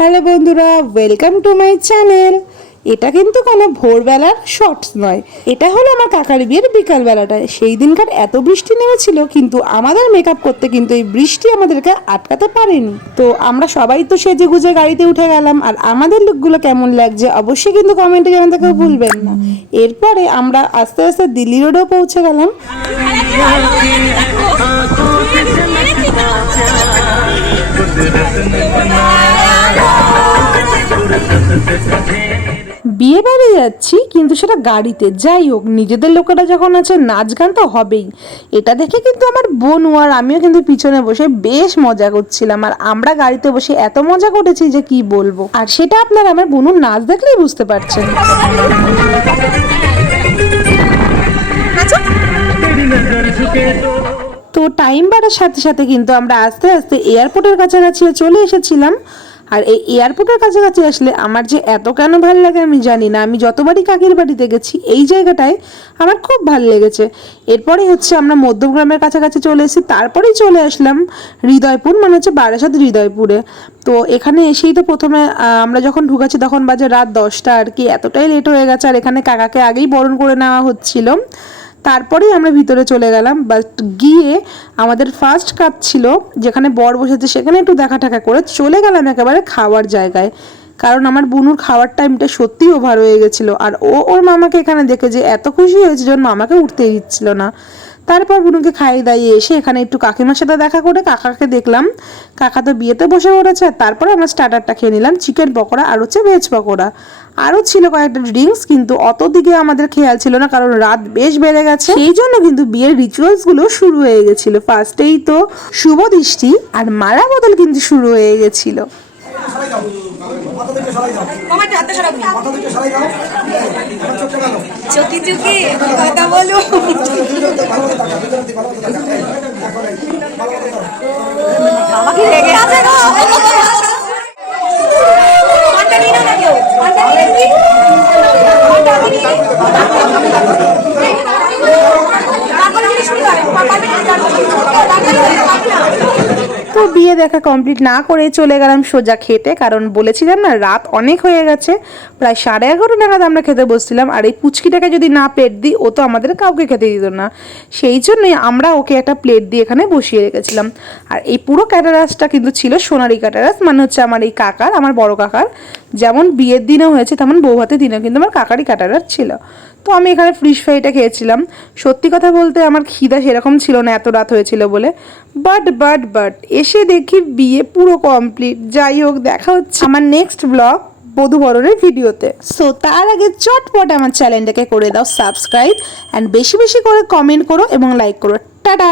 Hello বন্ধুরা welcome to my channel এটা কিন্তু কোনো ভোরবেলার শর্টস নয় এটা হলো আমার কাকার বিয়ের বিকালবেলাটায় সেই দিনকার এত বৃষ্টি নেমেছিল কিন্তু আমাদের মেকআপ করতে কিন্তু এই বৃষ্টি আমাদেরকে আটকাতে পারেনি তো আমরা সবাই তো সেজে গুজে গাড়িতে উঠে গেলাম আর আমাদের লুকগুলো কেমন লাগছে অবশ্যই কিন্তু কমেন্টে জানাতে কেউ ভুলবেন না এরপরে আমরা আস্তে আস্তে দিল্লি রোডেও পৌঁছে গেলাম বিয়ে বাড়ি যাচ্ছি, কিন্তু সেটা গাড়িতে। যাই হোক, নিজেদের লোকেরা যখন আছে, নাচ গান তো হবেই। এটা দেখে কিন্তু আমার বোন আর আমিও কিন্তু পিছনে বসে বেশ মজা করছিলাম। আর আমরা গাড়িতে বসে এত মজা করেছি যে কি বলব? আর সেটা আপনারা আমার বোনুর নাচ দেখলেই বুঝতে পারছেন। তো টাইম বাড়ার সাথে সাথে কিন্তু আমরা আস্তে আস্তে এয়ারপোর্টের কাছাকাছি চলে এসেছিলাম। আর এই এয়ারপোর্টের কাছাকাছি আসলে আমার যে এত কেন ভালো লাগে আমি জানি না। আমি যতবারই কাকির বাড়িতে গেছি, এই জায়গাটায় আমার খুব ভালো লেগেছে। এরপরে হচ্ছে আমরা মধ্যগ্রামের কাছাকাছি চলে এসেছি তারপরেই চলে আসলাম হৃদয়পুর মানে হচ্ছে বারাসাত হৃদয়পুরে। তো এখানে এসেই তো প্রথমে আমরা যখন ঢুকাচ্ছি তখন বাজে রাত দশটা আর কি, এতটাই লেট হয়ে গেছে। আর এখানে কাকাকে আগেই বরণ করে নেওয়া হচ্ছিল। তারপরেই আমরা ভিতরে চলে গেলাম বাট গিয়ে আমাদের ফার্স্ট কাজ ছিল, যেখানে বর বসেছে, সেখানে একটু দেখা টাকা করে চলে গেলাম একেবারে খাওয়ার জায়গায়। কারণ আমার বুনুর খাওয়ার টাইমটা সত্যি ওভার হয়ে গেছিল, আর ও, ওর মামাকে এখানে দেখে যে এত খুশি হয়েছে যখন মামাকে উঠতেই দিচ্ছিল না। তারপর বুনুকে খাইয়ে দাইয়ে এসে এখানে একটু কাকিমার সাথে দেখা করে কাকাকে দেখলাম। কাকা তো বিয়েতে বসে পড়েছে, তারপরে আমরা স্টার্টারটা খেয়ে নিলাম, চিকেন পকোড়া আর হচ্ছে ভেজ পকোড়া। আরও ছিল কয়েকটা ড্রিঙ্কস কিন্তু অত দিকে আমাদের খেয়াল ছিল না, কারণ রাত বেশ বেড়ে গেছে। সেই জন্য কিন্তু বিয়ের রিচুয়ালসগুলো শুরু হয়ে গেছিল। ফার্স্টেই তো শুভ দৃষ্টি আর মালা বদল কিন্তু শুরু হয়ে গেছিল। মাথা থেকে সরাই চোখটা ভালো চোখে চকি কথা বলো। মতো তাকা ভিতরে দিকে ভালো মতো তাকা এই, এখন এই, ভালো মতো তাকা। আমাকে রেগে আছে গো পানটা নিয়ে নাও না কেউ পানটা নিয়ে নিবি পানটা আমি নিয়ে নিই। তারপরে যদি শুরু করে পানটা নিয়ে তারপরে বিয়ে দেখা কমপ্লিট না করে চলে গেলাম সোজা খেতে। কারণ বলেছিলাম না, রাত অনেক হয়ে গেছে। প্রায় সাড়ে এগারো নাগাদ আমরা খেতে বসছিলাম। আর এই পুচকিটাকে যদি না প্লেট দিই, ও তো আমাদের কাউকে খেতে দিত না। সেই জন্যই আমরা ওকে একটা প্লেট দিয়ে এখানে বসিয়ে রেখেছিলাম। আর এই পুরো ক্যাটারাসটা কিন্তু ছিল সোনারি ক্যাটারাস মানে হচ্ছে আমার এই কাকার, আমার বড় কাকার। যেমন বিয়ের দিনও হয়েছে, তেমন বৌভাতের দিনেও কিন্তু আমার কাকারই ক্যাটারাস ছিল। তো আমি এখানে ফ্রিশ ফ্রাইটা খেয়েছিলাম। সত্যি কথা বলতে আমার খিদা সেরকম ছিল না, এত রাত হয়েছিল বলে। বাট বাট বাট এসে দেখি বিয়ে পুরো কমপ্লিট যাই হোক, দেখা হচ্ছে আমার নেক্সট ব্লগ বধু বরণের ভিডিওতে। সো তার আগে চটপট আমার চ্যানেলটাকে করে দাও সাবস্ক্রাইব অ্যান্ড বেশি বেশি করে কমেন্ট করো এবং লাইক করো। টাটা